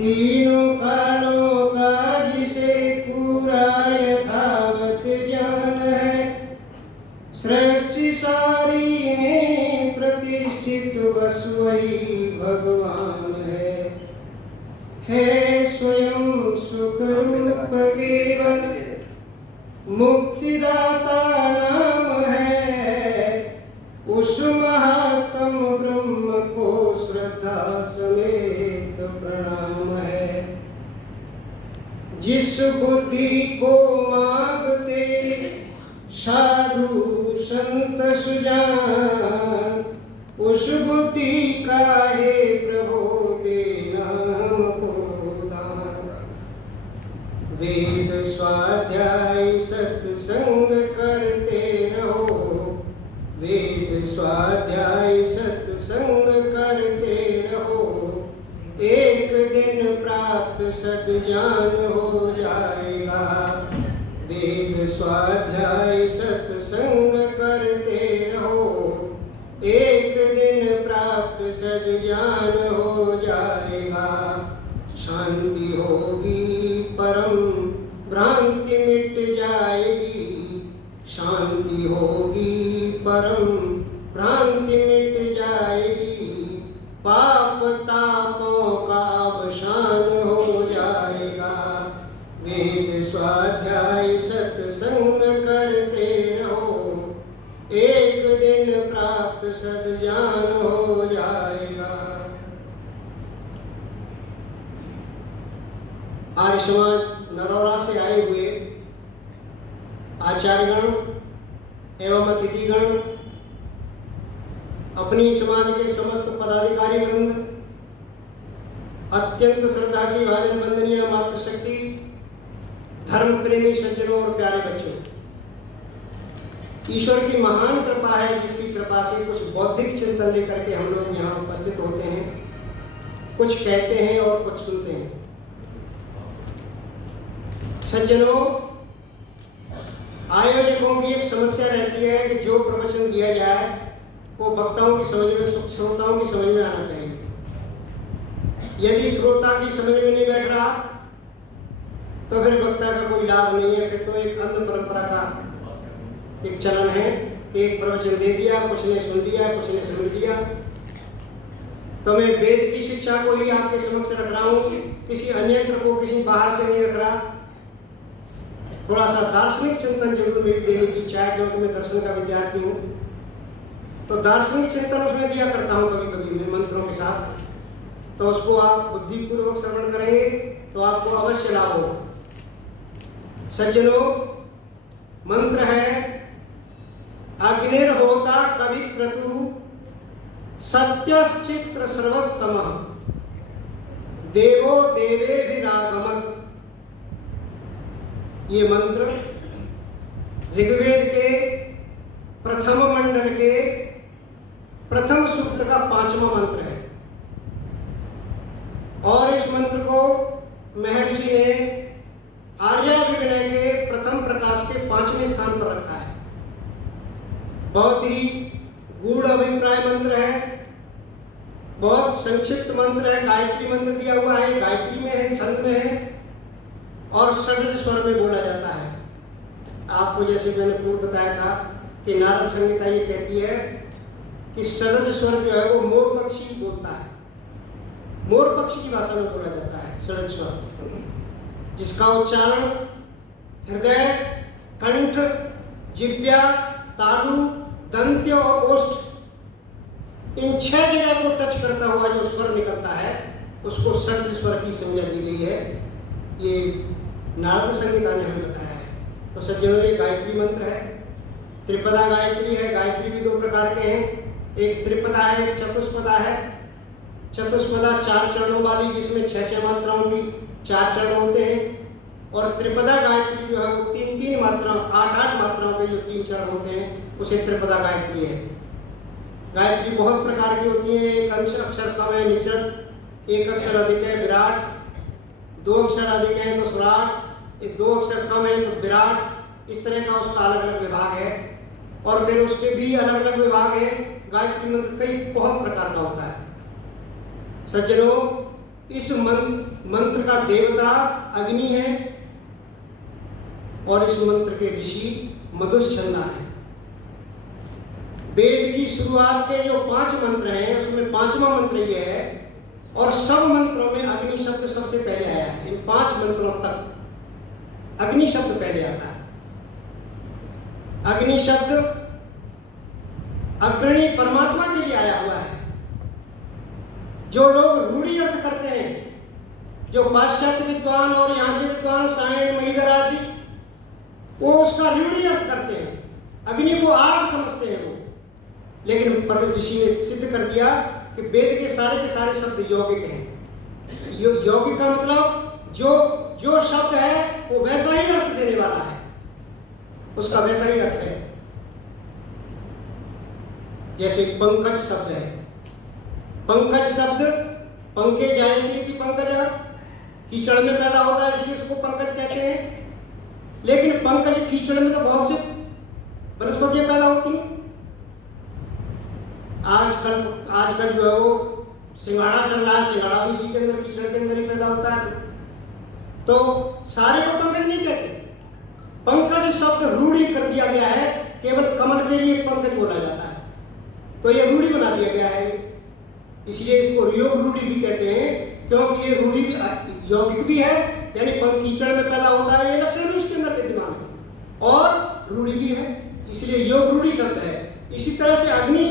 तीनों कालों का जिसे पूरा यथावत ज्ञान है, सृष्टि सारी में प्रतिष्ठित बस वही भगवान है स्वयं सुख रूप केवल मुक्तिदाता नाम है। उस महात्म ब्रह्म को श्रद्धा समेत प्रणाम है। जिस बुद्धि को मांगते साधु संत सुजान, उस बुद्धि का हे प्रभु देना हमको दान। वेद स्वाध्याय सत्संग करते रहो, वेद स्वाध्याय सत्संग करते रहो, एक दिन प्राप्त सद्ज्ञान हो जाएगा। वेद स्वाध्याय सत्संग करते रहो, एक दिन प्राप्त सद्ज्ञान हो जाएगा। शांति होगी परम भ्रांति मिट जाएगी, शांति होगी परम भ्रांति मिट जाएगी। पाप तापों का अवसान हो जाएगा। वेद स्वाध्याय सत्संग करते रहो, एक दिन प्राप्त सद्ज्ञान हो जाएगा। आर्य समाज नरौरा से आए हुए आचार्यगण एवं अतिथिगण, अपनी समाज के समस्त पदाधिकारी वृंद, अत्यंत श्रद्धा की भाजन वंदनीय मातृशक्ति, धर्म प्रेमी सज्जनों और प्यारे बच्चों, ईश्वर की महान कृपा है जिसकी कृपा से कुछ बौद्धिक चिंतन लेकर के हम लोग यहाँ उपस्थित होते हैं, कुछ कहते हैं और कुछ सुनते हैं। सज्जनों, आयोजकों की एक समस्या रहती है कि जो प्रवचन दिया जाए वो वक्ताओं की समझ में, श्रोताओं की समझ में आना चाहिए। यदि श्रोता की समझ में नहीं बैठ रहा तो फिर वक्ता का कोई लाभ नहीं है। फिर तो एक अंध परंपरा का एक चलन है, एक प्रवचन दे दिया, कुछ ने सुन लिया, कुछ ने समझ लिया। तो मैं वेद की शिक्षा को ही आपके समक्ष रख रहा हूँ, किसी अन्यत्र को, किसी बाहर से नहीं रख रहा। थोड़ा सा दार्शनिक चिंतन जरूर मेरी देने की इच्छा है, क्योंकि मैं दर्शन का विद्यार्थी हूँ। तो दार्शनिक चिंतन उसमें दिया करता हूँ कभी कभी मैं मंत्रों के साथ। तो उसको आप बुद्धिपूर्वक श्रवण करेंगे तो आपको अवश्य लाभ हो। सज्जनों, मंत्र है अग्निर्होता कवि क्रतु सत्यश्चित्र सर्वस्तमः देवो देवेभिरागमत्। ये मंत्र ऋग्वेद के प्रथम मंडल के प्रथम सूक्त का 5वां मंत्र है। और इस मंत्र को महर्षि ने आर्याभिविनय के प्रथम प्रकाश के 5वें स्थान पर रखा है। बहुत ही गूढ़ अभिप्राय मंत्र है, बहुत संक्षिप्त मंत्र है। गायत्री मंत्र दिया हुआ है, गायत्री में है, छंद में है और षड्ज स्वर में बोला जाता है। आपको जैसे मैंने पूर्व बताया था कि नारद संहिता ये कहती है कि षड्ज स्वर जो है वो मोर पक्षी बोलता है, मोर पक्षी की भाषा में बोला जाता है षड्ज स्वर, जिसका उच्चारण हृदय, कंठ, जिह्वा, तालु, दंत्य और ओष्ठ, इन 6 जगह को टच करता हुआ जो स्वर निकलता है उसको षड्ज स्वर की संज्ञा दी गई है। ये नारद संहिता ने हमें बताया है। तो सज्जनों, ये गायत्री मंत्र है, त्रिपदा गायत्री है। गायत्री भी 2 प्रकार के हैं, एक त्रिपदा है, एक चतुष्पदा है। चतुष्पदा 4 चरणों वाली, जिसमें 6 मात्राओं की 4 चरण होते हैं। और त्रिपदा गायत्री जो है वो 3 मात्रा, 8 मात्राओं के जो 3 चरण होते हैं उसे त्रिपदा गायत्री है। गायत्री बहुत प्रकार की होती है। एक अक्षर कम है निचत, एक अक्षर अधिक है विराट, 2 अक्षर अधिक है तो सुराट, 2 अक्षर कम है तो विराट। इस तरह का उसका अलग अलग विभाग है। और फिर उसके भी अलग अलग विभाग है। गायत्री मंत्र कई बहुत प्रकार का होता है। सज्जनों, इस मंत्र मंत्र का देवता अग्नि है और इस मंत्र के ऋषि मधुच्छंदा है। वेद की शुरुआत के जो 5 मंत्र हैं उसमें 5वां मंत्र ये है, और सब मंत्रों में अग्नि शब्द सबसे पहले आया है। इन 5 मंत्रों तक अग्नि शब्द पहले आता है। अग्नि शब्द अग्रणी परमात्मा के लिए आया हुआ है। जो लोग रूढ़ी अर्थ करते हैं, जो पाश्चात्य विद्वान और यहाँ के विद्वान सायण महीधर आदि, वो उसका रूढ़ी अर्थ करते हैं, अग्नि को आग समझते हैं वो। लेकिन परम ऋषि ने सिद्ध कर दिया कि वेद के सारे शब्द यौगिक हैं। यौगिक का मतलब जो शब्द है वो वैसा ही अर्थ देने वाला है, उसका वैसा ही अर्थ है। जैसे पंकज शब्द है, पंकज शब्द पंके जाएंगे कि पंकज कीचड़ में पैदा होता है इसलिए उसको पंकज कहते हैं। लेकिन पंकज कीचड़ में तो बहुत से वनस्पतियां पैदा होती हैं। आजकल जो है वो सिंघाड़ा चल रहा है, सिंघाड़ा भी उसी के अंदर कीचड़ के अंदर ही पैदा होता है। तो सारे को पंकज नहीं कहते। पंकज शब्द रूढ़ी कर दिया गया है, केवल कमल के लिए पंकज बोला जाता है, तो ये रूढ़ी बना दिया गया है। इसलिए इसको योग रूढ़ी भी कहते हैं, क्योंकि ये रूढ़ी भी यौगिक भी है, यानी कीचड़ में पैदा होता है, ये लक्षण भी उसके अंदर विद्यमान है, और रूढ़ी भी है, इसलिए योग रूढ़ी शब्द है। इसी तरह से अग्नि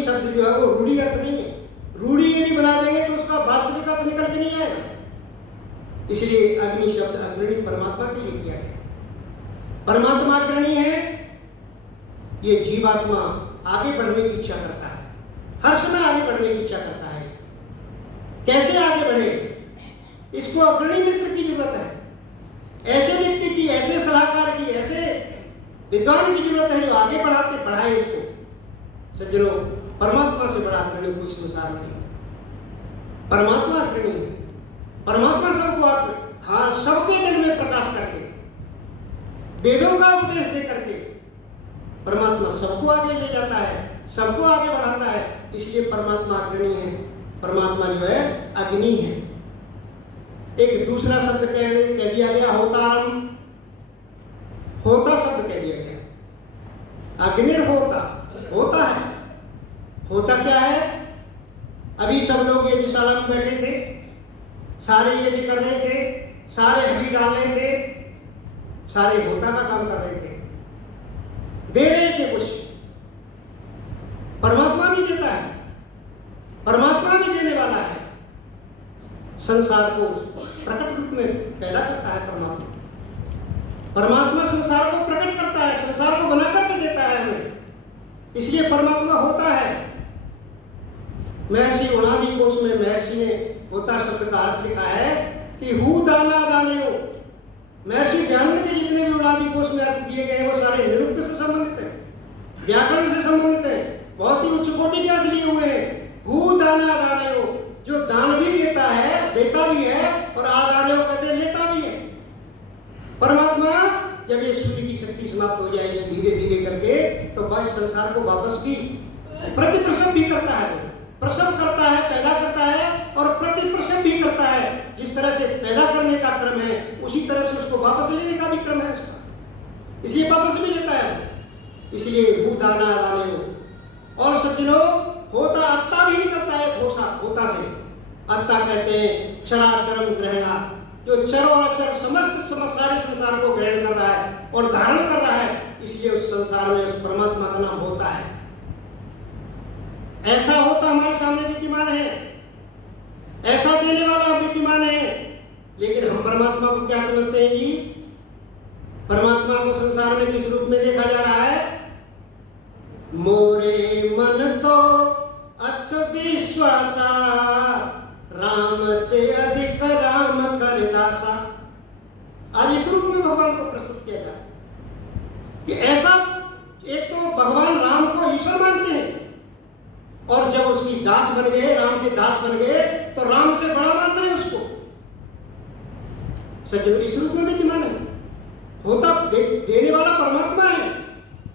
शब्द जो है वो रूढ़ी अर्थ नहीं है। रूढ़ी यदि बना देंगे तो उसका वास्तविक अर्थ निकल के नहीं आएगा। इसलिए अग्नि शब्द अग्रणी परमात्मा के लिए किया गया। परमात्मा अग्रणी है, ये जीवात्मा आगे बढ़ने की इच्छा करता है, हर समय आगे बढ़ने की इच्छा करता है। कैसे आगे बढ़े, इसको अग्रणी मित्र की जरूरत है, ऐसे व्यक्ति की, ऐसे सलाहकार की, ऐसे विद्वान की जरूरत है जो आगे बढ़ाए इसको। सज्जनों, परमात्मा से बड़ा अग्रणी कोई संसार नहीं। परमात्मा अग्रणी है। परमात्मा सबको सबके दिल में प्रकाश करके, वेदों का उपदेश दे करके परमात्मा सबको आगे ले जाता है, सबको आगे बढ़ाता है। इसलिए परमात्मा अग्रणी है। परमात्मा जो है अग्नि है। एक दूसरा शब्द कह दिया गया होतारम, होता शब्द कह दिया गया। अग्निर्होता, होता है। होता क्या है? अभी सब लोग यज्ञशाला में बैठे थे, सारे यज्ञ कर रहे थे, सारे हवि डाल रहे थे, सारे होता का काम कर रहे थे, दे रहे थे कुछ। परमात्मा भी देता है, परमात्मा भी देने वाला है। संसार को प्रकट रूप में पैदा करता है परमात्मा। परमात्मा संसार को प्रकट करता है, संसार को बना करके देता है हमें, इसलिए परमात्मा होता है। महर्षि उणादि कोश में महर्षि ने होता शब्द का अर्थ लिखा है कि हु दाना दाने हो। महर्षि दयानंद के जितने भी उणादि कोश में अर्थ दिए गए वो सारे निरुक्त से संबंधित हैं, व्याकरण से संबंधित हैं, बहुत ही उच्च कोटि के अर्थ लिए हुए हैं। हु दाना दाने हो, जो दान भी देता है, देता भी है, और आदाने हो कहते लेता भी है। परमात्मा जब ये सूर्य की शक्ति समाप्त हो जाएगी धीरे धीरे करके, तो बस संसार को वापस भी प्रतिप्रसव भी करता है, प्रसव करता है, पैदा करता है और प्रतिप्रसव भी करता है। जिस तरह से पैदा करने का क्रम है, उसी तरह से उसको वापस लेने का भी क्रम है उसका, इसलिए वापस भी लेता है। इसलिए भू दाना दाने हो। और सज्जनों, होता अत्ता भी निकलता है होता से। अत्ता कहते हैं चराचरम ग्रहणा, जो चर और अचर समस्त सारे संसार को ग्रहण कर रहा है और धारण कर रहा है, इसलिए उस संसार में उस परमात्मा का नाम होता है। ऐसा होता हमारे सामने विद्यमान है, ऐसा देने वाला विद्यमान है, लेकिन हम परमात्मा को क्या समझते हैं जी? परमात्मा को संसार में किस रूप में देखा जा रहा है? मोरे मन तो अच्छ विश्वासा, राम ते अधिक राम कर दासा। आज इस रूप में भगवान को प्रस्तुत किया जाए कि ऐसा, एक तो भगवान राम को ईश्वर मानते हैं, और जब उसकी दास बन गए, राम के दास बन गए, तो राम से बड़ा मानना है उसको। सज्जनों, इस रूप में विद्यमान है। होता देने वाला परमात्मा है,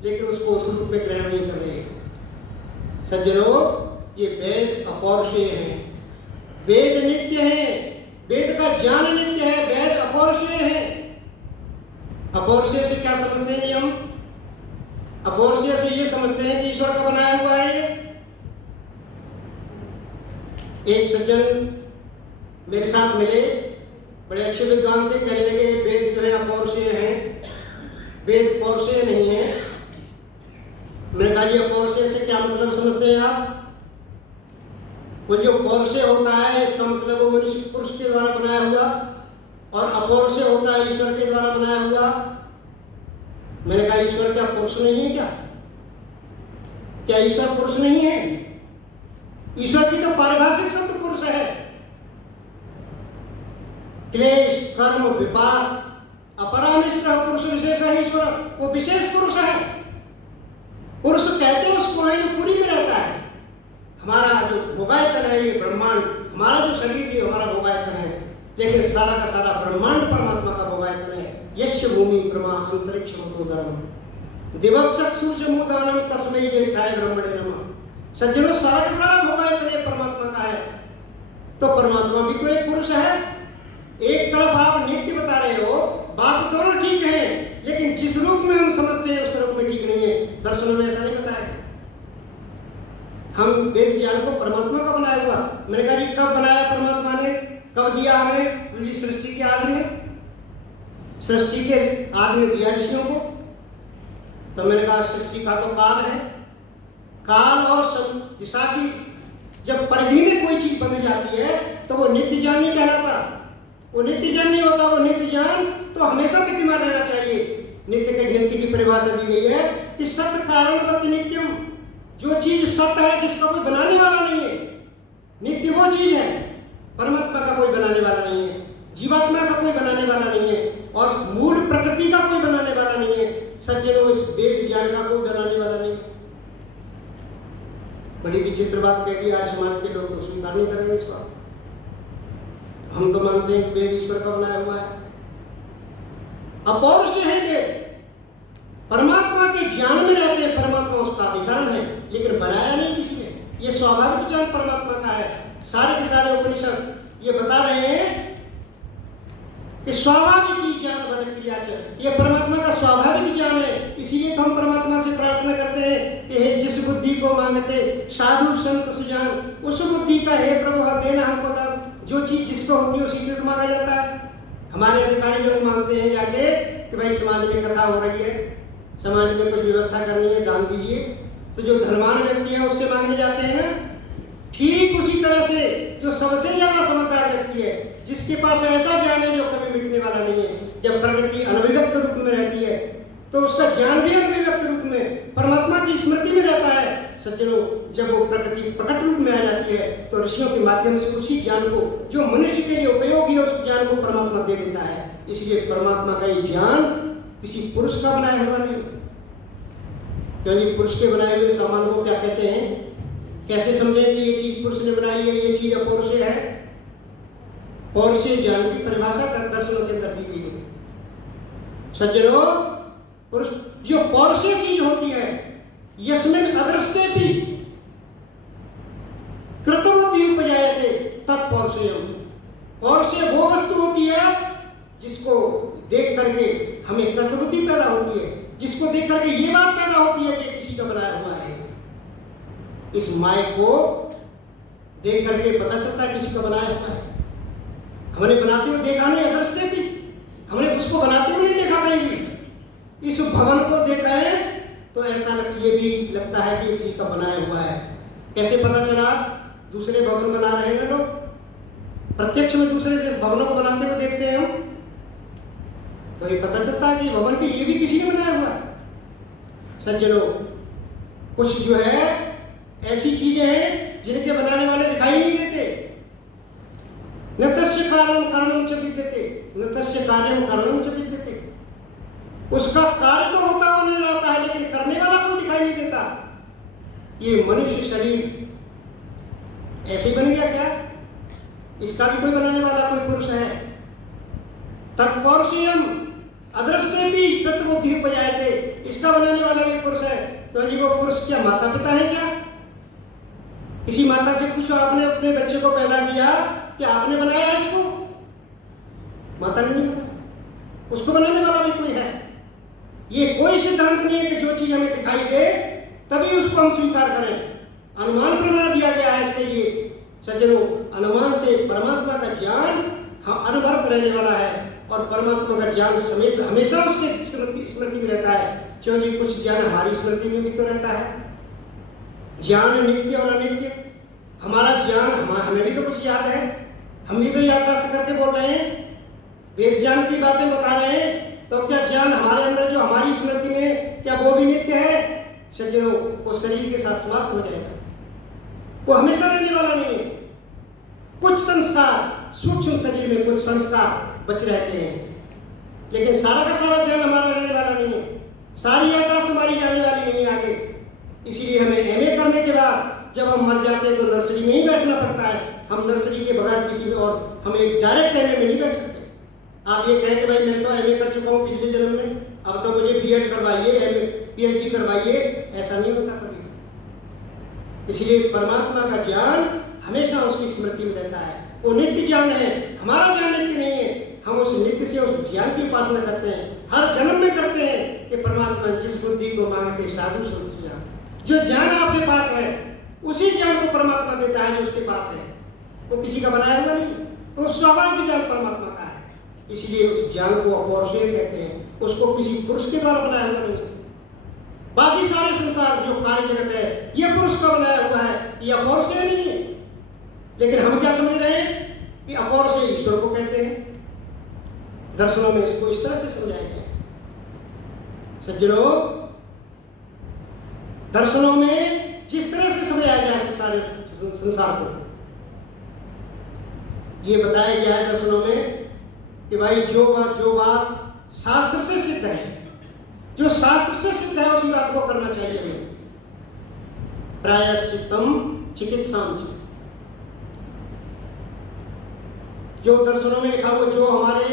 लेकिन उसको उस रूप में ग्रहण नहीं कर रहे। सज्जनों, ये वेद अपौरुषेय हैं, वेद नित्य हैं, ज्ञान नित्य है, वेद अपौरुषेय है। अपौरुषेय से क्या समझते हैं हम? अपौरुषेय से ये समझते हैं कि ईश्वर का बनाया हुआ है ये। एक सज्जन मेरे साथ मिले, बड़े अच्छे विद्वान थे, कहने लगे वेद जो है अपौरुषेय है, वेद पौरुषेय नहीं है। मैंने कहा ये अपौरुषेय से क्या मतलब समझते हैं आप? वो जो पौरुषेय होता है इसका मतलब वो मनुष्य पुरुष के द्वारा बनाया हुआ, और अपौरुषेय होता है ईश्वर के द्वारा बनाया हुआ। मैंने कहा ईश्वर क्या पुरुष नहीं है क्या? क्या ईश्वर पुरुष नहीं है? ईश्वर की तो पारिभाषिक शब्द पुरुष है। क्लेश कर्म विपाक अपरामिष्ट पुरुष विशेष है ईश्वर, वो विशेष पुरुष है। पुरुष कहते हैं उसको है जो पूरी में रहता है। हमारा जो भोगायतन है ये ब्रह्मांड, हमारा जो शरीर है हमारा भोगायतन है, लेकिन सारा का सारा ब्रह्मांड परमात्मा का भोगायतन है। यश भूमि ब्रह्मा अंतरिक्ष मतोदरम दिवक्षुर्जमुदानम तस्मै ज्येष्ठाय ब्रह्मणे नमः। सज्जनों, सारा का सारा भोगायतन है परमात्मा का है, तो परमात्मा भी तो एक पुरुष है। एक तरफ आप नित्य बता रहे हो, बात दोनों ठीक है, लेकिन जिस रूप में हम समझते हैं उस रूप में ठीक नहीं है। दर्शन में ऐसा नहीं बताया। हम वेद ज्ञान को परमात्मा का बनाया हुआ। मैंने कहा जी कब बनाया परमात्मा ने, कब दिया हमें? जी सृष्टि के आदि में, सृष्टि के आदि में दिया ऋषियों को। तो मैंने कहा सृष्टि का तो काल है, काल और दिशा की जब परिधि में कोई चीज बन जाती है तो वो नित्य ज्ञान नहीं कहलाता। वो नित्य ज्ञान नहीं होता। वो नित्य ज्ञान तो हमेशा विद्यमान रहना चाहिए। नित्य की परिभाषा दी गई है कि सत्य कारणवत् नित्यम। जो चीज सत्य है, जिसका कोई बनाने वाला नहीं है, नित्य वो चीज है। परमात्मा का कोई बनाने वाला नहीं है, जीवात्मा का कोई बनाने वाला नहीं है, और मूल प्रकृति का कोई बनाने वाला नहीं है। सज्जनों, इस वेद ज्ञान का कोई बनाने वाला नहीं। बड़ी विचित्र बात कह दी। आज समाज के लोग तो स्वीकार नहीं करेंगे इस बात। हम तो मानते हैं कि वेद ईश्वर का बनाया हुआ है। अपौरुषेय है वेद, परमात्मा के ज्ञान में रहते हैं, परमात्मा उसका अधिकरण है, लेकिन बनाया नहीं किसी ने। ये स्वाभाविक ज्ञान परमात्मा का है। सारे के सारे उपनिषद ये बता रहे हैं कि स्वाभाविक ही ज्ञान बन क्रिया चल, ये परमात्मा का स्वाभाविक ज्ञान है। इसीलिए तो हम परमात्मा से प्रार्थना करते हैं कि हे जिस बुद्धि को मांगते साधु संत सुजान, उस बुद्धि का हे प्रभु देना हमको दान। जो चीज जिसको होती है उसी से मांगा जाता है। हमारे अधिकारी लोग मांगते हैं जाके कि भाई समाज में कथा हो रही है, समाज में कुछ व्यवस्था करनी है, दान दीजिए। तो जो धनवान व्यक्ति है उससे मांगने जाते हैं ना, ठीक उसी तरह से जो सबसे ज्यादा समझदार व्यक्ति है, जिसके पास ऐसा ज्ञान है जो कभी मिटने वाला नहीं है। जब प्रकृति अनभिव्यक्त रूप में रहती है तो उसका ज्ञान भी अनभिव्यक्त रूप में परमात्मा की स्मृति में रहता है। सज्जनों, जब वो प्रकृति प्रकट रूप में आ जाती है तो ऋषियों के माध्यम से उसी ज्ञान को जो मनुष्य के लिए उपयोगी है उस ज्ञान को परमात्मा दे देता है। इसलिए परमात्मा का ये ज्ञान किसी पुरुष का बनाया हुआ नहीं। क्योंकि पुरुष के बनाए हुए सामान को क्या कहते हैं? कैसे समझें कि ये चीज पुरुष ने बनाई है, ये चीज अपौरुषेय है? पौरुषेय ज्ञान की परिभाषा दर्शनों के अंदर दी गई है। सज्जनों, पुरुष जो पौरुषेय चीज होती है, यस्मिन् अदृष्टे भी कृतवती उपजायते तत्पौरुषेयम्। पौरुषेय वो वस्तु होती है जिसको देख करके हमें कृतवती पैदा होती है, जिसको देख करके ये बात पैदा होती है कि किसी का बनाया हुआ है। इस माइक को देख करके पता चलता है किसी का बनाया हुआ है। हमने बनाते हुए देखा नहीं, अदृष्टे भी हमने उसको बनाते हुए नहीं देखा कहीं भी। इस भवन को देखा है तो ऐसा ये भी लगता है कि एक चीज का बनाया हुआ है। कैसे पता चला? दूसरे भवन बना रहे हैं लोग, प्रत्यक्ष में दूसरे भवनों को बनाते हुए देखते हैं हम, तो ये पता चलता है कि भवन भी ये भी किसी ने बनाया हुआ है। सज्जनों, कुछ जो है ऐसी चीजें हैं जिनके बनाने वाले दिखाई नहीं देते। न तस्य कार्यम कारणम च विद्यते, न तस्य कार्यम कारणम च विद्यते। उसका कार्य तो होता हुआ नजर आता है, लेकिन करने वाला कोई दिखाई नहीं देता। ये मनुष्य शरीर ऐसे बन गया क्या? इसका भी कोई बनाने वाला कोई पुरुष है? तत्पौरुषेयम् अदृष्टे भी कृतबुद्धि उपजायते। इसका बनाने वाला भी पुरुष है। तो जी वो पुरुष क्या माता पिता है क्या? किसी माता से पूछो, आपने अपने बच्चे को पैदा किया कि आपने बनाया इसको? माता ने नहीं बनाया, उसको बनाने वाला भी कोई है। ये कोई सिद्धांत नहीं है कि जो चीज हमें दिखाई दे तभी उसको हम स्वीकार करें। अनुमान प्रमाण दिया गया है इसके लिए सज्जनों। अनुमान से परमात्मा का ज्ञान अनवरत रहने वाला है और परमात्मा का ज्ञान हमेशा उसके स्मृति में रहता है। क्यों जी, कुछ ज्ञान हमारी स्मृति में भी तो रहता है। ज्ञान नित्य और अनित्य, हमारा ज्ञान हमें भी तो कुछ याद है, हम भी तो याददाश्त करके बोल रहे हैं, वेद ज्ञान की बातें बता रहे हैं। तो क्या ज्ञान हमारे अंदर जो हमारी स्मृति में, क्या वो भी नित्य है? सज्जनों, वो शरीर के साथ समाप्त हो जाएगा, वो हमेशा रहने वाला नहीं है। कुछ संस्कार सूक्ष्म शरीर में, कुछ संस्कार बच रहते हैं, लेकिन सारा का सारा ज्ञान हमारा रहने वाला नहीं है। सारी याददाश्त हमारी जाने वाली नहीं है आगे। इसीलिए हमें एमए करने के बाद जब हम मर जाते हैं तो नर्सरी में ही बैठना पड़ता है। हम नर्सरी के बगैर किसी और हम एक डायरेक्ट एमए में नहीं बैठ सकते। आप ये कहें कि भाई मैं तो एमए कर चुका हूँ पिछले जन्म में, अब तो मुझे बीएड करवाइए, एमए पीएचडी करवाइए, ऐसा नहीं होता कभी। इसलिए परमात्मा का ज्ञान हमेशा उसकी स्मृति में रहता है। वो नित्य ज्ञान है, हमारा ज्ञान नित्य नहीं है। हम उस नित्य से उस ज्ञान की उपासना करते हैं, हर जन्म में करते हैं कि परमात्मा जिस बुद्धि को मांगते साधु स्वरूप से ज्ञान, जो ज्ञान आपके पास है उसी ज्ञान को परमात्मा देता है जो उसके पास है। वो किसी का बनाया हुआ नहीं, वो स्वाभाविक ज्ञान परमात्मा का है। इसलिए उस ज्ञान को अपौरुषेय कहते हैं, उसको किसी पुरुष के द्वारा बनाया हुआ नहीं। बाकी सारे संसार जो कार्य जगत है ये पुरुष का बनाया हुआ है, ये अपौरुषेय नहीं है। लेकिन हम क्या समझ रहे हैं कि अपौरुषेय ईश्वर को कहते हैं। दर्शनों में इसको इस तरह से समझाया गया है। सज्जनों, दर्शनों में जिस तरह से समझाया गया है सारे संसार को, ये बताया गया है दर्शनों में कि भाई जो बात शास्त्र से सिद्ध है, जो शास्त्र से सिद्ध है उसी बात को करना चाहिए हमें। प्रायश्चित्तम चिकित्साम च, जो दर्शनों में लिखा हुआ, जो हमारे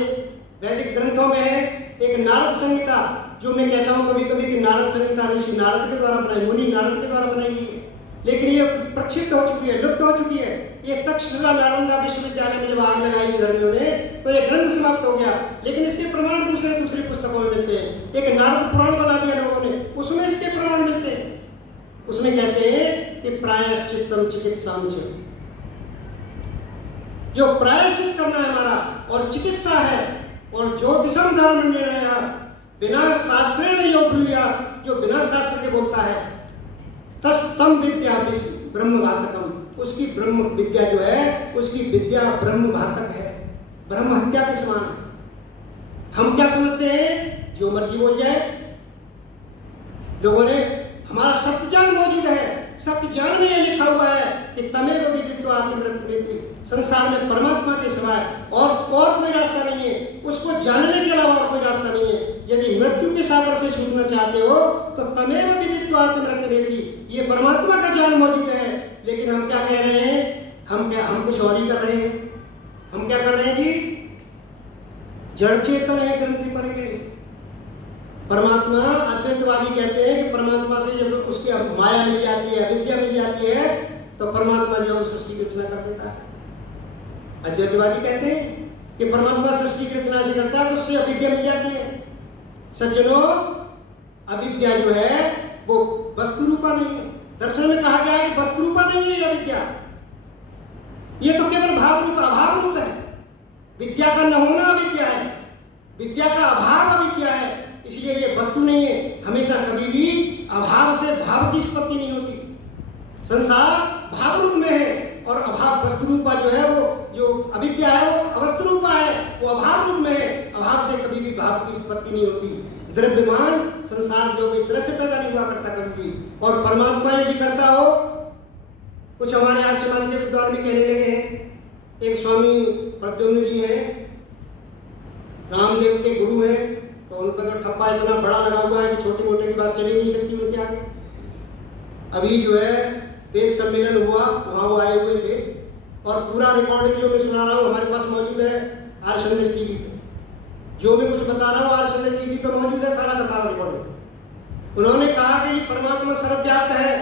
वैदिक ग्रंथों में है, एक नारद संहिता, जो मैं कहता हूं कभी कभी कि नारद संहिता ऋषि नारद के द्वारा बनाई, मुनि नारद के द्वारा बनाई गई है, लेकिन ये प्रक्षिप्त हो चुकी है, लुप्त हो चुकी है। ये तक्षशिला नालंदा विश्वविद्यालय में जब आग लगाई धर्मियों ने तो ये ग्रंथ समाप्त हो गया। लेकिन इसके प्रमाण दूसरी पुस्तकों में मिलते हैं। एक नारद पुराण बना दिया लोगों ने, उसमें इसके प्रमाण मिलते हैं। उसमें कहते हैं कि प्रायश्चित्तम चिकित्साम च, जो प्रायश्चित करना है हमारा और चिकित्सा है, और ज्योतिषम धर्म निर्णय बिना शास्त्रेण योग ब्रूयात्, जो बिना शास्त्र के बोलता है, तस्तम विद्या ब्रह्म घातकम, उसकी ब्रह्म विद्या जो है उसकी विद्या ब्रह्म घातक है, ब्रह्म हत्या के समान है। हम क्या समझते हैं, जो मर्जी बोल जाए। लोगों ने, हमारा सत्य ज्ञान मौजूद है, सत्य ज्ञान में यह लिखा हुआ है कि तमेव विदित्वा आत्मवृत्ति, संसार में परमात्मा के सिवाय और कोई रास्ता नहीं है, उसको जानने के अलावा और कोई रास्ता नहीं है। यदि मृत्यु के सागर से छूटना चाहते हो तो तमेव विदित्वा आत्मवृत्ति, ये परमात्मा का ज्ञान मौजूद है। लेकिन हम क्या कह रहे हैं, हम कुछ और ही कर रहे हैं। हम क्या कर रहे हैं जी, जड़ चेतन है ग्रंथि पर के। परमात्मा, अद्वैतवादी कहते हैं कि परमात्मा से जब उसकी माया मिल जाती है, विद्या मिल जाती है, तो परमात्मा जो सृष्टि की रचना कर देता है। अद्वैतवादी कहते हैं कि परमात्मा सृष्टि की रचना से करता है, उससे अविद्या मिल जाती है। सज्जनों, अविद्या जो है वो वस्तु रूपा नहीं है। दर्शन में कहा गया है कि वस्तु रूपा नहीं है यह विद्या, ये तो केवल भाव रूप, अभाव रूप है। विद्या का न होना अविद्या है, विद्या का अभाव अविद्या है। इसलिए ये वस्तु नहीं है। हमेशा कभी भी अभाव से भाव की उत्पत्ति नहीं होती। संसार भाव रूप में है और अभाव वस्तु रूपा जो है, वो जो अविद्या है वो अवस्तु रूपा है, वो अभाव रूप में है। अभाव से कभी भी भाव की उत्पत्ति नहीं होती। द्रव्यमान संसार जो इस तरह से पैदा नहीं हुआ करता कभी भी। और परमात्मा यदि करता हो, कुछ हमारे आज समाज के विद्वान भी कहने लगे हैं। एक स्वामी प्रद्युम्न जी हैं, रामदेव के गुरु हैं, तो उन पर तो ठप्पा इतना बड़ा लगा हुआ है कि छोटी मोटी की बात चली नहीं सकती उनके आगे। अभी जो है वेद सम्मेलन हुआ, वहाँ वो आए हुए थे और पूरा रिकॉर्डिंग जो मैं सुना रहा हूँ हमारे पास मौजूद है आर्य संदेश टीवी पे। जो मैं कुछ बता रहा हूँ आर्य संदेश टीवी पे मौजूद है, सारा का सारा रिकॉर्डिंग। उन्होंने कहा कि परमात्मा सर्वव्याप्त है,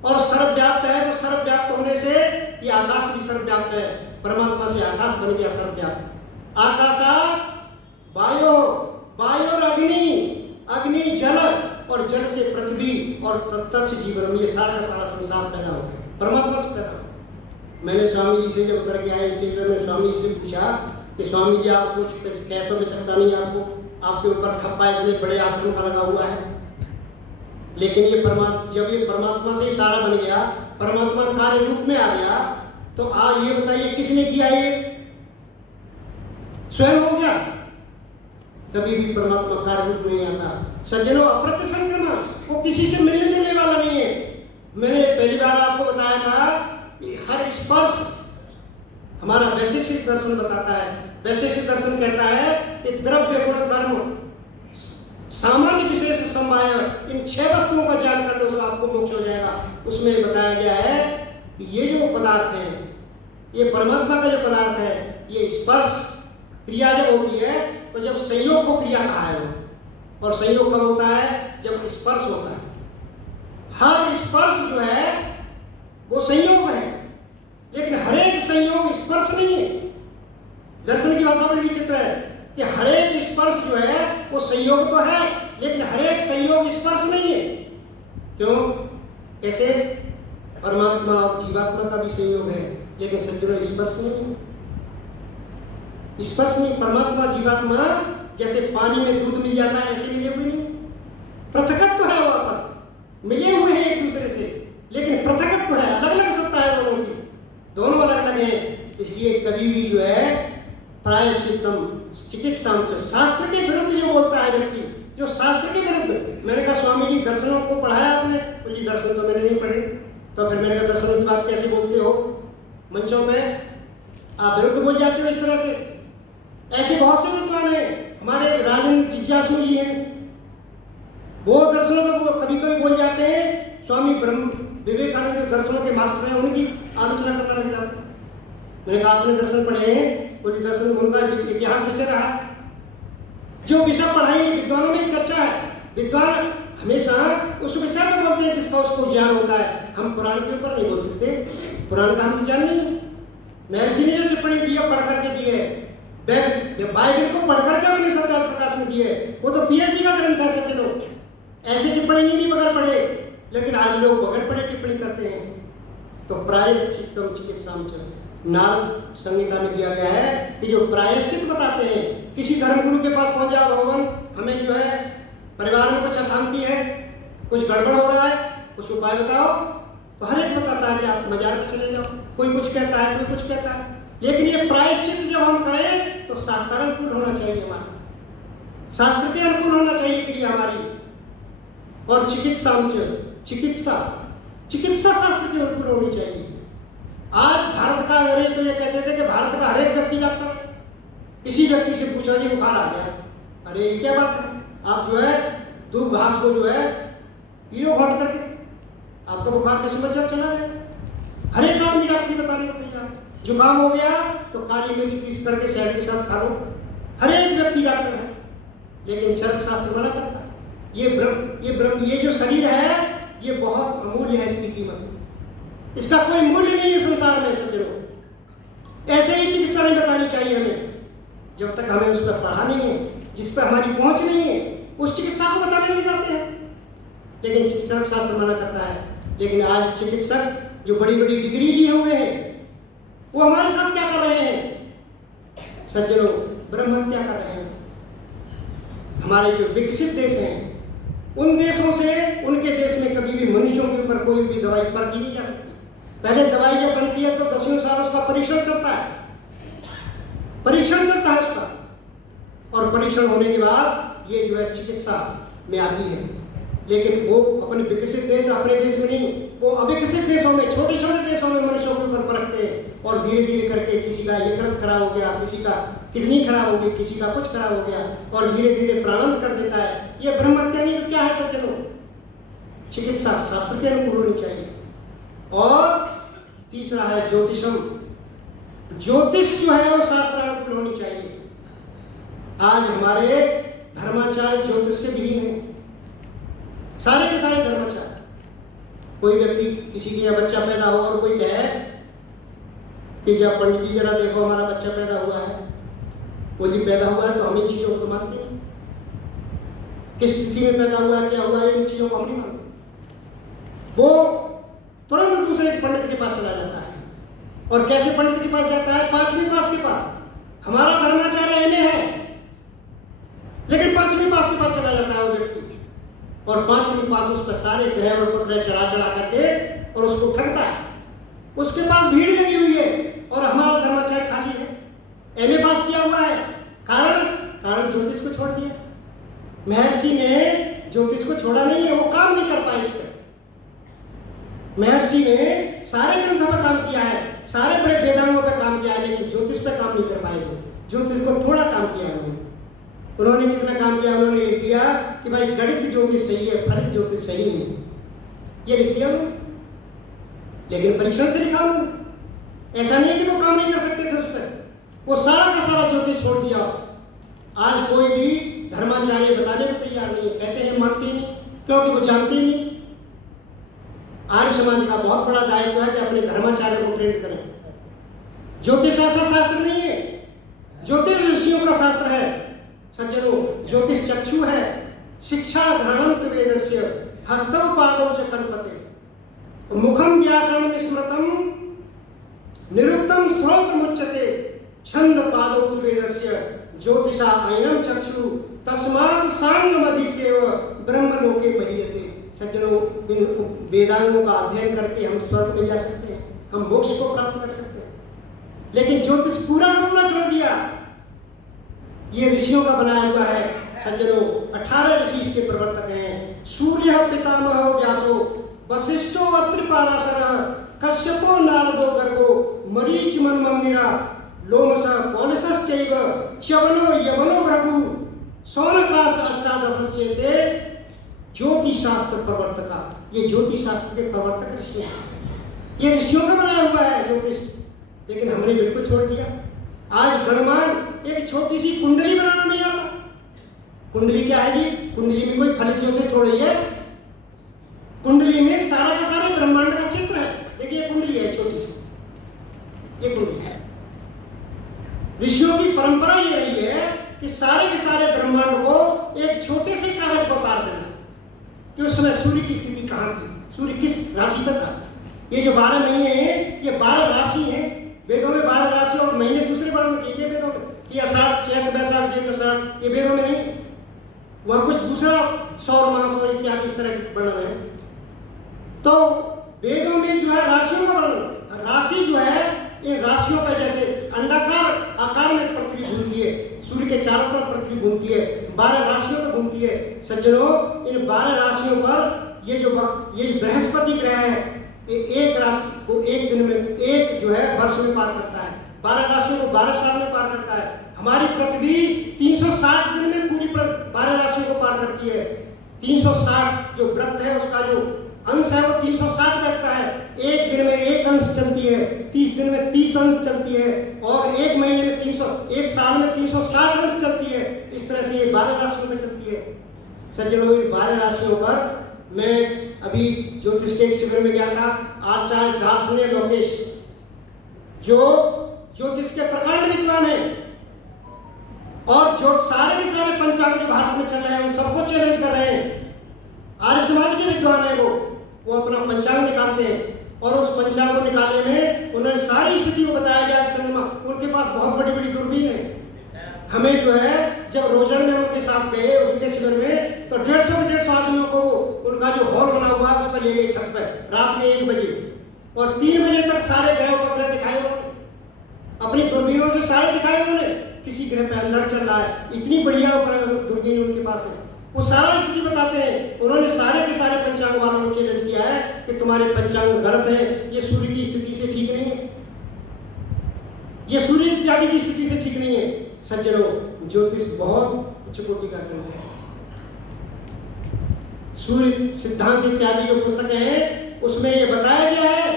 और सर्वव्याप्त है तो सर्वव्याप्त होने से ये आकाश भी सर्वव्याप्त है। परमात्मा से आकाश बन गया सर्वव्याप्त। आकाशात वायु, वायु और अग्नि, अग्नि जल और जल से पृथ्वी और तत्स्य जीवन, ये सारा का सारा संसार पैदा हो गया, परमात्मा से पैदा हो। मैंने स्वामी जी से जब उतर के आए स्टेज पर, मैंने स्वामी जी से पूछा कि स्वामी जी आप कुछ कह तो भी सकता नहीं, आपको आपके ऊपर ठप्पा इतने बड़े आश्रम का लगा हुआ है, लेकिन ये परमात्मा, जब ये परमात्मा से ही सारा बन गया, परमात्मा कार्य रूप में आ गया, तो आप ये बताइए किसने किया? ये स्वयं हो गया? कभी भी परमात्मा कार्य रूप नहीं आता। सज्जनों, अप्रत्यसंक्रमण, वो किसी से मिलने जुलने वाला नहीं है। मैंने पहली बार आपको बताया था कि हर स्पर्श हमारा वैशेषिक दर्शन बताता है। वैशेषिक दर्शन कहता है कि द्रव्य गुण कर्म सामान्य विशेष समवाय, इन 6 वस्तुओं का ज्ञान करने से आपको मोक्ष हो जाएगा। उसमें बताया गया है कि ये जो पदार्थ है, ये परमात्मा का जो पदार्थ है, ये स्पर्श क्रिया जब होती है तो जब संयोग को क्रिया कहा है, और संयोग कब होता है? जब स्पर्श होता है। हर स्पर्श जो है वो संयोग है, लेकिन हर एक संयोग स्पर्श नहीं है। दर्शन की भाषा बड़ी विचित्र है कि हर एक स्पर्श जो है वो संयोग तो है, लेकिन हर एक संयोग स्पर्श नहीं है। क्यों? कैसे? परमात्मा और जीवात्मा का भी संयोग है, लेकिन सज्जनों स्पर्श नहीं है। स्पर्श नहीं। परमात्मा जीवात्मा जैसे पानी में दूध मिल जाता है, ऐसे मिले हुए नहीं, पृथकत्व है वहां पर, मिले हुए हैं एक दूसरे से, लेकिन पृथकत्व है, अलग अलग सत्ता है दोनों की, दोनों अलग अलग हैं। इसलिए कभी भी जो है प्रायश्चित्तम चिकित्साम, शास्त्र के विरुद्ध जो बोलता है व्यक्ति, जो शास्त्र के विरुद्ध, मैंने कहा स्वामी जी दर्शनों को पढ़ाया आपने? तो जी दर्शन तो मैंने नहीं पढ़े। तो फिर मैंने कहा दर्शनों की बात कैसे बोलते हो मंचों में? आप विरुद्ध बोल जाते हो इस तरह से। ऐसे बहुत से विद्वान हैं, हमारे राजन जिज्ञासु जी हैं, वो दर्शनों में वो कभी कभी बोल जाते हैं, स्वामी ब्रह्म विवेकानंद जो दर्शनों के मास्टर हैं उनकी आलोचना करना लग जाता है। मैंने कहा आपने दर्शन पढ़े हैं? बोले दर्शन उनका इतिहास विषय रहा, जो विषय पढ़ाई नहीं, विद्वानों में चर्चा है। विद्वान हमेशा उस विषय में बोलते हैं जिसका उसको ज्ञान होता है। हम पुराण के ऊपर नहीं बोल सकते, पुराण का हम ज्ञान नहीं। महर्षि ने जो टिप्पणी दी है पढ़ करके दी है, बाइबल को पढ़ करके हमने सत्यार्थ प्रकाश में दी है, वो तो पीएचडी का ग्रंथ है सज्जनों। ऐसी टिप्पणी नहीं दी बगैर पढ़े, लेकिन आज लोग बगैर पढ़े टिप्पणी करते हैं। तो प्रायश्चित्तम चिकित्साम च, नारद संहिता में दिया गया है कि जो प्रायश्चित बताते हैं, किसी धर्मगुरु के पास पहुंच जाओ, भगवान हमें जो है परिवार में कुछ अशांति है, कुछ गड़बड़ हो रहा है, कुछ उपाय बताओ, तो हर एक बताता है कि आप मजार में चले जाओ। कोई कुछ कहता है, कोई कुछ कहता है, लेकिन ये प्रायश्चित जब हम करें तो शास्त्रानुकूल होना चाहिए, हमारा शास्त्र के अनुकूल होना चाहिए क्रिया हमारी। और चिकित्सा शास्त्र के अनुकूल होनी चाहिए। आज भारत का अंग्रेज तो ये कहते थे कि भारत का हर एक व्यक्ति डॉक्टर है। किसी व्यक्ति से पूछा जी बुखार आ गया, अरे ये क्या बात है, आप जो है दूब घास को जो है पीलो घोट करके आपका बुखार कैसे मत चला गया। हर एक आदमी डॉक्टरी बताने को तैयार। जुकाम हो गया तो काली मिर्च पीस करके शहद के साथ खा लो, हर एक व्यक्ति डॉक्टर है। लेकिन चरक शास्त्र मना करता है। ये जो शरीर है ये बहुत अमूल्य है, इसकी कीमत, इसका कोई मूल्य नहीं है संसार में सज्जनों। ऐसे ही चिकित्सा नहीं बतानी चाहिए हमें, जब तक हमें उस पर पढ़ा नहीं है, जिस पर हमारी पहुंच नहीं है, उस चिकित्सा को बताने नहीं जाते हैं। लेकिन चरक शास्त्र मना करता है। लेकिन आज चिकित्सक जो बड़ी बड़ी डिग्री लिए हुए हैं, वो हमारे साथ क्या कर रहे हैं सज्जनों? ब्रह्म हत्या कर रहे हैं। हमारे जो विकसित देश हैं, उन देशों से, उनके देश में कभी भी मनुष्यों के ऊपर कोई भी दवाई परखी नहीं जा सकती। पहले दवाई जब बनती है तो 10 साल उसका परीक्षण चलता है, उसका, और परीक्षण होने के बाद ये जो है चिकित्सा में आती है। लेकिन वो अपने विकसित देश, अपने देश में नहीं, वो अविकसित देशों में, छोटे छोटे देशों में मनुष्यों के ऊपर परखते हैं, और धीरे धीरे करके किसी का यकृत खराब हो गया, किसी का किडनी खराब हो गई, किसी का कुछ खराब हो गया, और धीरे धीरे प्रारंभ कर देता है। ये ब्रह्म हत्या नहीं तो क्या है सज्जनों? चिकित्सा शास्त्र के अनुकूल होनी चाहिए। और तीसरा है ज्योतिषम। ज्योतिष जो है वो शास्त्र अनुकूल होनी चाहिए। आज हमारे धर्माचार्य ज्योतिष से भी हैं, सारे के सारे धर्माचार्य। कोई व्यक्ति, किसी के यहाँ बच्चा पैदा हुआ और कोई कहे कि जब पंडित जी जरा देखो हमारा बच्चा पैदा हुआ है, वो जी पैदा हुआ है तो हम इन चीज़ों को मानते नहीं। किस स्थिति में पैदा हुआ है, क्या हुआ है, इन चीज़ों को हम नहीं मानते। वो तुरंत दूसरे पंडित के पास चला जाता है। और कैसे पंडित के पास जाता है? 5वीं पास के पास। हमारा धर्माचार्य एमए है, लेकिन 5वीं पास के पास चला जाता है वो व्यक्ति, और 5वीं पास उस पर सारे ग्रह और उपग्रह चला करके और उसको ठगता है। उसके पास भीड़ लगी हुई है और हमारा धर्माचार्य खाली है, एमए पास किया हुआ है। कारण ज्योतिष को छोड़ दिया। महर्षि ने ज्योतिष को छोड़ा नहीं है, वो काम नहीं कर पाए इस पर। महर्षि ने सारे ग्रंथों पर काम किया है, सारे बड़े वेदांगों पर काम किया है, लेकिन ज्योतिष पर काम नहीं कर पाए। वो ज्योतिष को थोड़ा काम किया है। उन्होंने कितना काम किया? उन्होंने लिख दिया कि भाई गणित ज्योतिष सही है, फलित ज्योतिष सही नहीं है, ये लिख दिया उन्होंने। लेकिन परीक्षण से लिखा उन्होंने। ऐसा नहीं है कि वो काम नहीं कर सकते थे उस पर। वो सारा का सारा ज्योतिष छोड़ दिया। आज कोई भी धर्माचार्य बताने को तैयार नहीं है, कहते हैं मानते नहीं, क्योंकि वो जानते नहीं। आर्य समाज का बहुत बड़ा दायित्व है कि अपने धर्माचार्य को ट्रेंड करें। ज्योतिष ऐसा शास्त्र नहीं है, ज्योतिष ऋषियों का शास्त्र है सज्जनों। ज्योतिष चक्षु है, शिक्षा घ्राणम वेदस्य हस्तौ पादौ च कल्पते मुखम व्याकरण स्मृतम निरुक्तम श्रोतमुच्यते छंद पादौ वेदस्य ज्योतिषा ऐनम चक्षु तस्मात् सांगमधीत्येव ब्रह्मलोके महीयते। सज्जनों, इन वेदांगों का अध्ययन करके हम स्वर्ग में जा सकते हैं, हम मोक्ष को प्राप्त कर सकते हैं, लेकिन ज्योतिष पूरा का पूरा छोड़ दिया। ये ऋषियों का बनाया हुआ है सज्जनों। 18 ऋषि इसके प्रवर्तक हैं। सूर्य पितामह व्यासो वशिष्ठो अत्रि पाराशर कश्यपो नारदो गर्गो मरीच मन मंदिरा लोमस कौलसश्चैव च्यवनो यवनो भृगु सौनकास अष्टादशश्चेते ज्योतिष शास्त्र प्रवर्तका। ये ज्योतिष शास्त्र के प्रवर्तक ऋषि हैं। ये ऋषियों का बनाया हुआ है ज्योतिष, लेकिन हमने बिल्कुल छोड़ दिया। आज गणमान एक छोटी सी कुंडली बनाना नहीं आता। कुंडली क्या है जी? कुंडली में कोई फलित ज्योतिष थोड़ी है। कुंडली में सारा का सारा ब्रह्मांड का चित्र है। देखिए कुंडली है छोटी सी, ये कुंडली है। ऋषियों की परंपरा ये रही है कि सारे के सारे ब्रह्मांड को एक छोटे से कागज पर उतार देना कि उस समय सूर्य की स्थिति कहाँ थी, सूर्य किस राशि पर था। ये जो 12 महीने हैं, ये 12 राशि हैं। वेदों में 12 राशि और महीने दूसरे वर्णों में कीजिए वेदों में, कि अषाढ़, चैत, वैशाख, जेठ, अषाढ़, ये वेदों में नहीं। वहाँ कुछ दूसरा सौर मास और इत्यादि इस तरह के वर्णन है। तो वेदों में जो है राशियों का वर्णन, राशि जो है इन राशियों पर, जैसे अंडाकार आकार में पृथ्वी घूमती है, सूर्य के चारों तरफ पृथ्वी घूमती है, 12 राशियों पर घूमती है। सज्जनों, इन 12 राशियों पर ये बृहस्पति ग्रह है, एक राशि को एक दिन में, एक जो है वर्ष में पार करता है। 12 राशियों को 12 साल में पार करता है। हमारी पृथ्वी 360 दिन में पूरी 12 राशियों को पार करती है। 360 जो व्रत है उसका जो अंश है वो 360 बैठता है। एक दिन में एक अंश चलती है, 30 दिन में 30 अंश चलती है, और एक महीने में 300, एक साल में 360 अंश चलती है। इस तरह से ये 12 राशियों में चलती है। सज्जनों, इन 12 राशियों पर मैं अभी ज्योतिष के एक शिविर में गया था। आचार्य दार्शन्य लोकेश, जो ज्योतिष के प्रकांड विद्वान है, और जो सारे के सारे पंचांग जो भारत में चल रहे हैं उन सबको चैलेंज कर रहे हैं। आर्य समाज के विद्वान है, वो अपना पंचांग निकालते हैं, और उस पंचांग को निकालने में उन्होंने सारी स्थिति को बताया गया। चंद्रमा, उनके पास बहुत बड़ी बड़ी दूरबीन है। हमें जो है जब रोजड़ में उनके साथ गए उनके शिविर में, तो 150 आदमियों को उनका जो हॉल बना हुआ है उस पर ले गए छत पर रात के 1 बजे, और 3 बजे तक सारे ग्रह उपग्रह दिखाए उन्होंने, अपनी दूरबीनों से सारे दिखाए उन्होंने। किसी ग्रह पे अंधड़ चल रहा है, इतनी बढ़िया दूरबीन उनके पास है, वो सारा स्थिति बताते हैं। उन्होंने सारे के सारे पंचांग वालों को चैलेंज किया है कि तुम्हारे पंचांग गलत है, ये सूर्य की स्थिति से ठीक नहीं है, ये सूर्य इत्यादि की स्थिति से ठीक नहीं है। सज्जनों, ज्योतिष बहुत उच्च कोटि का ग्रंथ है। सूर्य सिद्धांत इत्यादि जो पुस्तकें हैं उसमें यह बताया गया है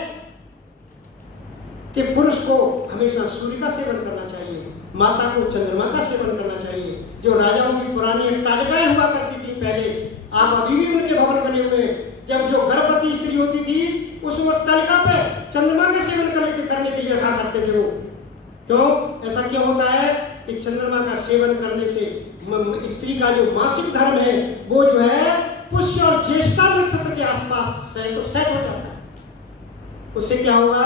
कि पुरुष को हमेशा सूर्य का सेवन करना चाहिए, माता को चंद्रमा का सेवन करना चाहिए। जो राजाओं की पुरानी अट्टालिकाएं हुआ करती थी पहले, आप अभी भी उनके भवन बने हुए हैं। जब जो गर्भवती स्त्री होती थी उस अट्टालिका पे चंद्रमा का सेवन करने के लिए रखा करते थे वो। क्यों ऐसा क्यों होता है कि कि चंद्रमा का सेवन करने से स्त्री का जो मासिक धर्म है वो जो है पुष्य और ज्येष्ठा नक्षत्र के आसपास सेट हो जाता है। उससे क्या होगा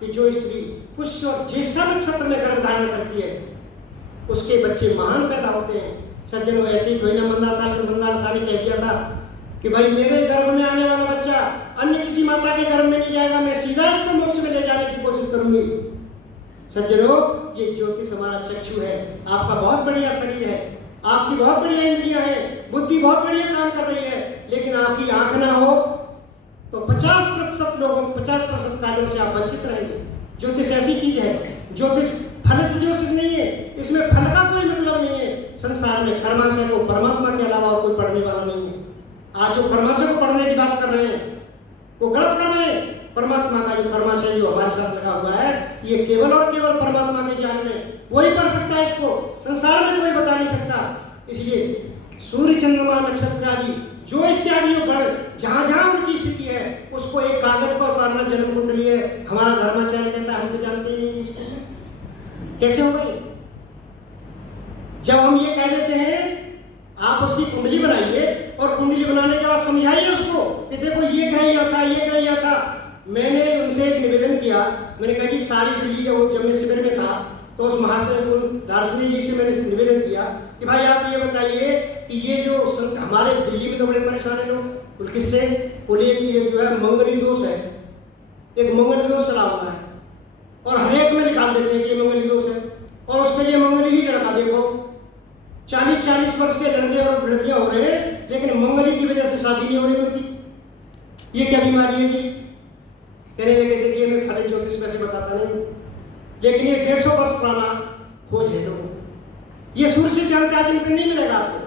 कि जो स्त्री पुष्य और ज्येष्ठा नक्षत्र में गर्भ धारण करती है उसके बच्चे महान पैदा होते हैं। सज्जनों, ऐसे ही थोड़ी ना मंदालसानी कह दिया था कि भाई मेरे गर्भ में आने वाला बच्चा अन्य किसी माता के गर्भ में नहीं जाएगा, मैं सीधा इसको मोक्ष में ले जाने की कोशिश करूंगी। सज्जनों, ये ज्योतिष हमारा चक्षु है। आपका बहुत बढ़िया शरीर है, आपकी बहुत बढ़िया इंद्रियां हैं, बुद्धि बहुत बढ़िया काम कर रही है, लेकिन आपकी आंख ना हो तो 50% लोगों 50% कार्यों से आप वंचित रहेंगे। ज्योतिष ऐसी चीज है, ज्योतिष फलित ज्योतिष नहीं है, इसमें फल का कोई मतलब नहीं है। संसार में कर्माशय को परमात्मा के अलावा और कोई पढ़ने वाला नहीं है। आज जो कर्माशय को पढ़ने की बात कर रहे हैं वो गलत कर रहे हैं। परमात्मा का जो कर्माशय जो हमारे साथ लगा हुआ है ये केवल और केवल परमात्मा के ज्ञान में वही पढ़ सकता है, इसको संसार में कोई बता नहीं सकता। इसलिए सूर्य चंद्रमा नक्षत्र आदि जो इत्यादि गण जहां जहां उनकी स्थिति है उसको एक कागज पर उतारना जन्म कुंडली है। हमारा धर्माचार्य कहता है हम तो जानते ही नहीं इसको कैसे हो गई। जब हम ये कह देते हैं आप उसकी कुंडली बनाइए और कुंडली बनाने के बाद समझाइए उसको कि देखो ये ग्रह यह था, ये ग्रह यह था। मैंने उनसे एक निवेदन किया, मैंने कहा जी सारी दिल्ली जब मैं शिविर में था तो उस महाशय दार्शनिक जी से मैंने निवेदन किया कि भाई आप ये बताइए कि ये जो हमारे दिल्ली में तो बड़े परेशान है लोग किससे बोलिए कि ये जो है मंगली दोष है, एक मंगली दोष चला हुआ है और हर एक में निकाल देते हैं कि ये मंगली दोष है और उसके लिए मंगली ही लड़का देखो 40-40 वर्ष के लड़के और लड़कियां हो रहे हैं लेकिन मंगली की वजह से शादी नहीं हो रही उनकी। ये क्या बीमारी है जी? कहने लगे देखिए मैं खाली ज्योतिष वैसे बताता नहीं, लेकिन ये 150 वर्ष पुराना खोज है लोगों। ये सूर्य से जानकारी में नहीं मिलेगा आपको।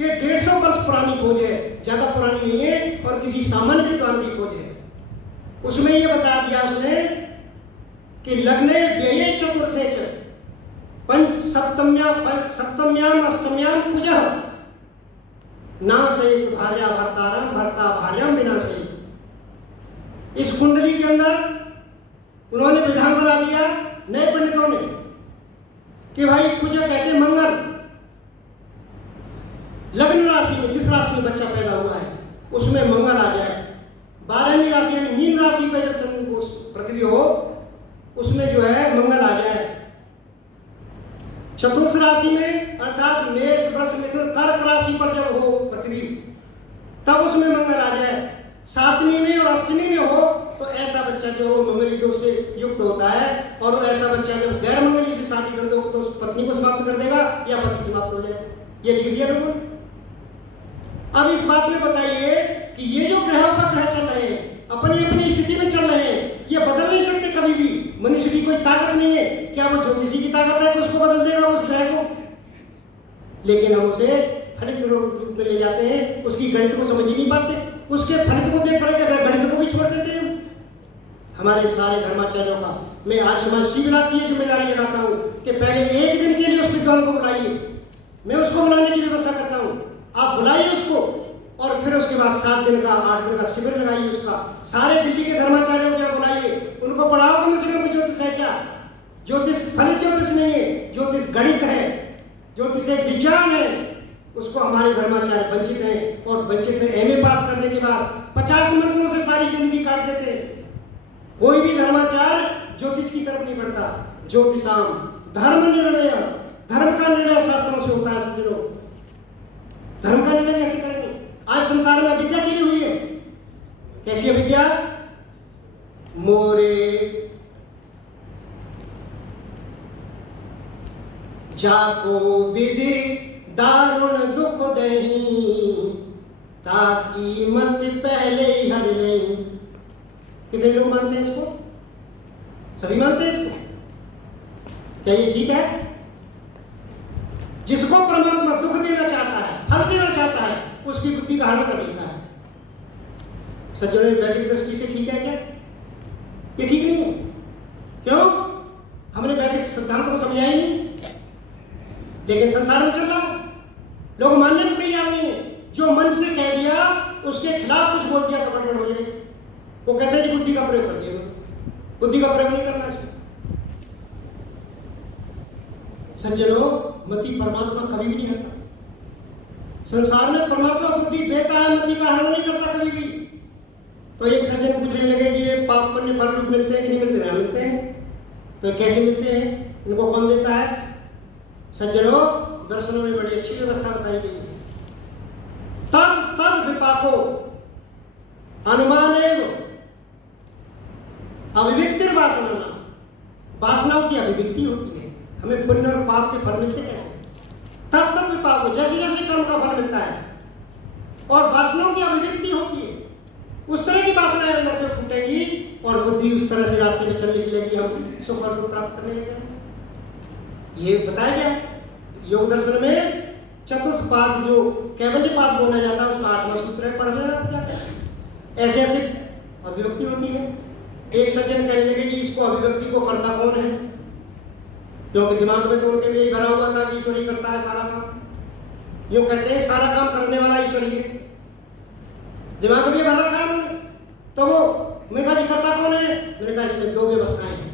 ये 150 वर्ष पुरानी खोज है, ज्यादा पुरानी नहीं है और किसी सामान्य विद्वान की खोज है। उसमें ये बता दिया उसने कि लग्ने व्यये चतुर्थे च सप्तम्याम अष्टम्याम कुजः नाशयेत भार्या भर्तारं भर्ता भार्यां विनाशयेत। इस कुंडली के अंदर उन्होंने विधान बना दिया नए पंडितों ने कि भाई कुज कहते मंगल, लग्न राशि में जिस राशि में बच्चा पैदा हुआ है उसमें मंगल आ जाए। 12वीं राशि यानी मीन राशि पर जब चंद्र पृथ्वी हो उसमें जो है मंगल आ जाए। चतुर्थ राशि में अर्थात मेष वृष मिथुन कर्क राशि पर जब हो पृथ्वी तब उसमें मंगल आ जाए। 7वीं में और 8वीं में हो तो ऐसा बच्चा जो है मंगली दोष से युक्त होता है और ऐसा बच्चा जब गैर मंगली से शादी कर दो तो पत्नी को समाप्त कर देगा या पति समाप्त हो जाए। ये लिख दिया लोगों ने। अब इस बात में बताइए कि ये जो ग्रहों पर ग्रह चल रहे हैं अपनी अपनी स्थिति में चल रहे हैं, ये बदल नहीं सकते कभी भी। मनुष्य की कोई ताकत नहीं है, क्या वो ज्योतिषी की ताकत है कि उसको बदल देगा उस ग्रह को? लेकिन हम उसे फलित रूप में ले जाते हैं, उसकी गणित को समझ ही नहीं पाते, उसके फलित को देख करके गणित को भी छोड़ देते हैं। हमारे सारे धर्माचार्यों का मैं आज समाज शिविर की जिम्मेदारी लगाता हूँ कि पहले एक दिन के लिए उस विद्वान को बुलाइए, मैं उसको बुलाने की व्यवस्था करता हूँ, आप बुलाइए उसको और फिर उसके बाद 7 दिन का 8 दिन का शिविर लगाइए उसका। सारे दिल्ली के धर्माचार्यों को बुलाइए, उनको पढ़ाओ कम से कम ज्योतिष है क्या। ज्योतिष फलित ज्योतिष नहीं है, ज्योतिष गणित है, ज्योतिष एक विज्ञान है। उसको हमारे धर्माचार्य वंचित हैं और वंचित है। MA पास करने के बाद 50 मंत्रों से सारी जिंदगी काट देते हैं। कोई भी धर्माचार्य ज्योतिष की तरफ नहीं बढ़ता। ज्योतिषाम धर्म निर्णय, धर्म का निर्णय शास्त्रों से होता है। सज्जनों, धर्म का निर्णय कैसे करेंगे? आज संसार में विद्या चली हुई है। कैसी है विद्या? मोरे जाको विधि दारुण दुख दही ताकि मत पहले ही हर नहीं। कितने लोग मानते हैं इसको? सभी मानते हैं इसको? क्या ये ठीक है? जिसको परमात्मा दुख देना चाहता है, फल देना चाहता है, उसकी बुद्धि का हरण कर लेता है। सज्जनों, वैदिक दृष्टि से ठीक है क्या? ये ठीक नहीं है। क्यों? हमने वैदिक सिद्धांत को समझा ही नहीं, लेकिन संसार में चल रहा है। लोग मानने को तैयार नहीं है। जो मन से कह दिया उसके खिलाफ कुछ बोल दिया तो गड़बड़ हो जाए। वो कहते हैं कि बुद्धि का प्रयोग कर दिया। बुद्धि का प्रयोग नहीं करना चाहिए। सज्जनों, मति परमात्मा कभी भी नहीं हरता। संसार में परमात्मा बुद्धि देता है, मति का हरण नहीं करता कभी भी। तो एक सज्जन पूछने लगे कि ये पाप पुण्य फल रूप मिलते हैं कि नहीं मिलते हैं? मिलते हैं। तो कैसे मिलते हैं, इनको कौन देता है? सज्जनों, दर्शनों में बड़ी अच्छी व्यवस्था बताई गई है। तद तद विपाको अनुमानेव अभिव्यक्तिर वासना, वासनाओं की अभिव्यक्ति होती है। हमें पुण्य और पाप के फल मिलते कैसे? तब तब विपाक हो, जैसे जैसे कर्म का फल मिलता है और वासनाओं की अभिव्यक्ति होती है, उस तरह की वासनाएं अंदर से फूटेगी और बुद्धि उस तरह से रास्ते में चलने लगेगी, हम सुख और दुख प्राप्त करने लगेंगे। ये बताया गया है योग दर्शन में। चतुर्थ पाद जो कैवल्य पाद बोला जाता है, उसमें 8वां सूत्र है, पढ़ लेना क्या। ऐसे ऐसे अभिव्यक्ति होती है। एक सज्जन कहने लगे कि इसको अभिव्यक्ति को करता कौन है, क्योंकि दिमाग में तो उनके में भरा हुआ था कि ईश्वर ही करता है सारा काम। यूँ कहते हैं सारा काम करने वाला ईश्वर ही है, दिमाग में भर रखा है। तो वो मैंने कहा जी करता कौन है? मैंने कहा इसमें 2 व्यवस्थाएं हैं।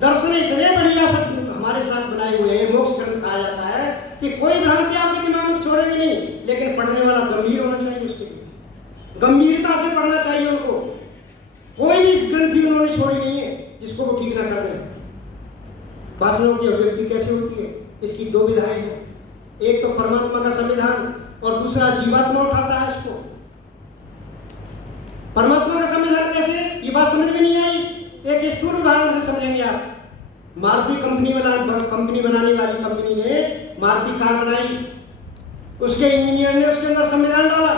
दर्शन इतने बढ़िया सब हमारे साथ बनाए हुए हैं, मोक्ष ग्रंथ कहा जाता है कि कोई भ्रांति आपके दिमाग में छोड़ेगी नहीं, लेकिन पढ़ने वाला गंभीर होना चाहिए, उसके लिए गंभीरता से पढ़ना चाहिए उनको। कोई भी इस ग्रंथि उन्होंने छोड़ी नहीं है जिसको वो ठीक ना कर दें। वासनाओं की अभिव्यक्ति कैसे होती है, इसकी 2 विधाएं हैं। एक तो परमात्मा का संविधान और दूसरा जीवात्मा उठाता है इसको। परमात्मा का संविधान कैसे, ये बात समझ में नहीं आई। एक स्थूल उदाहरण से समझेंगे आप। मारुति कंपनी बनाने वाली कंपनी ने मारुति कार बनाई, उसके इंजीनियर ने उसके अंदर संविधान डाला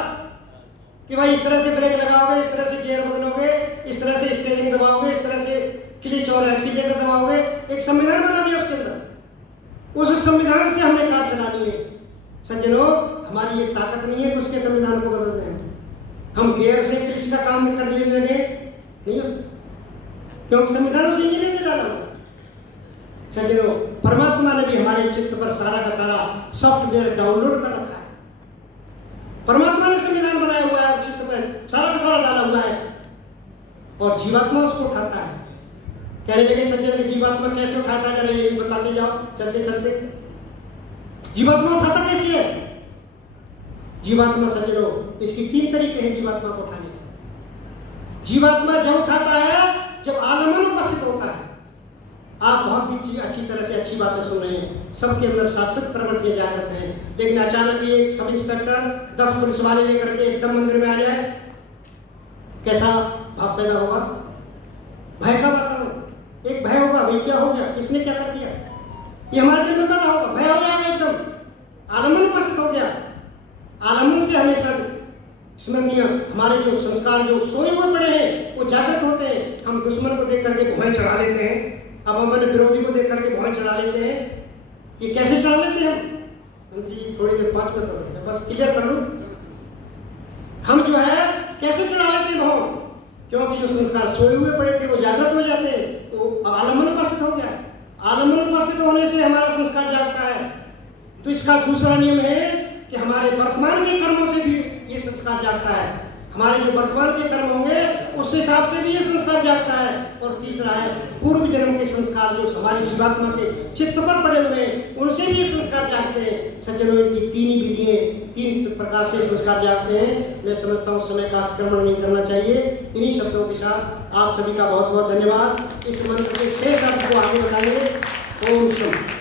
कि भाई इस तरह से ब्रेक लगाओगे, इस तरह से गियर बदलोगे, इस तरह से स्टीयरिंग दबाओगे, इस तरह से क्लिच और एक्सीलेटर दबाओगे। एक संविधान बना दिया उसके अंदर। उस संविधान से हमने कार चलानी है। सज्जनों, हमारी ये ताकत नहीं है कि उसके संविधान को बदल दें। हम गियर से क्लिच का काम कर लेने नहीं हो सकता, क्योंकि संविधान उस इंजीनियर ने डाला हुआ। सज्जनों, परमात्मा ने भी हमारे चित्त पर सारा का सारा सॉफ्टवेयर डाउनलोड कर रखा है। परमात्मा ने संविधान बनाया हुआ है और चित्त में सारा का सारा डाला हुआ है, और जीवात्मा उसको उठाता है। कहने लगे सज्जन के जीवात्मा कैसे उठाता है, जरा ये बताते जाओ चलते चलते। जीवात्मा उठाता कैसे है? जीवात्मा सज्जनों, इसकी 3 तरीके हैं जीवात्मा को उठाने के। जीवात्मा जब उठाता है जब आलमन उपस्थित होता है। आप बहुत ही अच्छी तरह से अच्छी बातें सुन रहे हैं, सबके अंदर सात्विक प्रवृत्तियां जागृत हैं, लेकिन अचानक ही एक सब इंस्पेक्टर 10 पुलिस वाले लेकर के एकदम मंदिर में आ जाए, कैसा भाव पैदा होगा? भय का वातावरण, एक भय होगा, भाई क्या हो गया, किसने क्या कर दिया, ये हमारे दिल में पैदा होगा, भय हो जाएगा, एकदम आलमन उपस्थित हो गया। आलमन से हमेशा स्मृतियां, हमारे जो संस्कार जो सोए हुए पड़े हैं वो जागृत होते हैं। हम दुश्मन को देख करके भौं चढ़ा लेते हैं, अब हम अपने विरोधी को देख करके भौं चढ़ा लेते हैं। ये कैसे चढ़ा लेते हैं हम? मंत्री थोड़ी देर 5 मिनट करते हैं, बस क्लियर कर लूं। हम जो है कैसे चढ़ा लेते हैं भौं? क्योंकि जो संस्कार सोए हुए पड़े थे वो जागृत हो जाते हैं, तो आलमन उपस्थित हो गया। आलमन उपस्थित होने से हमारा संस्कार जागता है। तो इसका दूसरा नियम है कि हमारे वर्तमान के कर्मों से भी ये संस्कार जागता है। हमारे जो वर्तमान के कर्म होंगे उस हिसाब से भी ये संस्कार जागता है। और तीसरा है पूर्व जन्म के संस्कार जो हमारी जीवात्मा के चित्त पर पड़े हुए हैं, उनसे भी ये संस्कार जागते हैं। सज्जनों, इनकी 3 ही विधियां, 3 प्रकार से संस्कार जागते हैं। मैं समझता हूँ समय का अतिक्रमण नहीं करना चाहिए। इन्हीं शब्दों के साथ आप सभी का बहुत बहुत धन्यवाद। इस मंत्र के शेष अर्थ को आगे बढ़ाएंगे। ओम शम।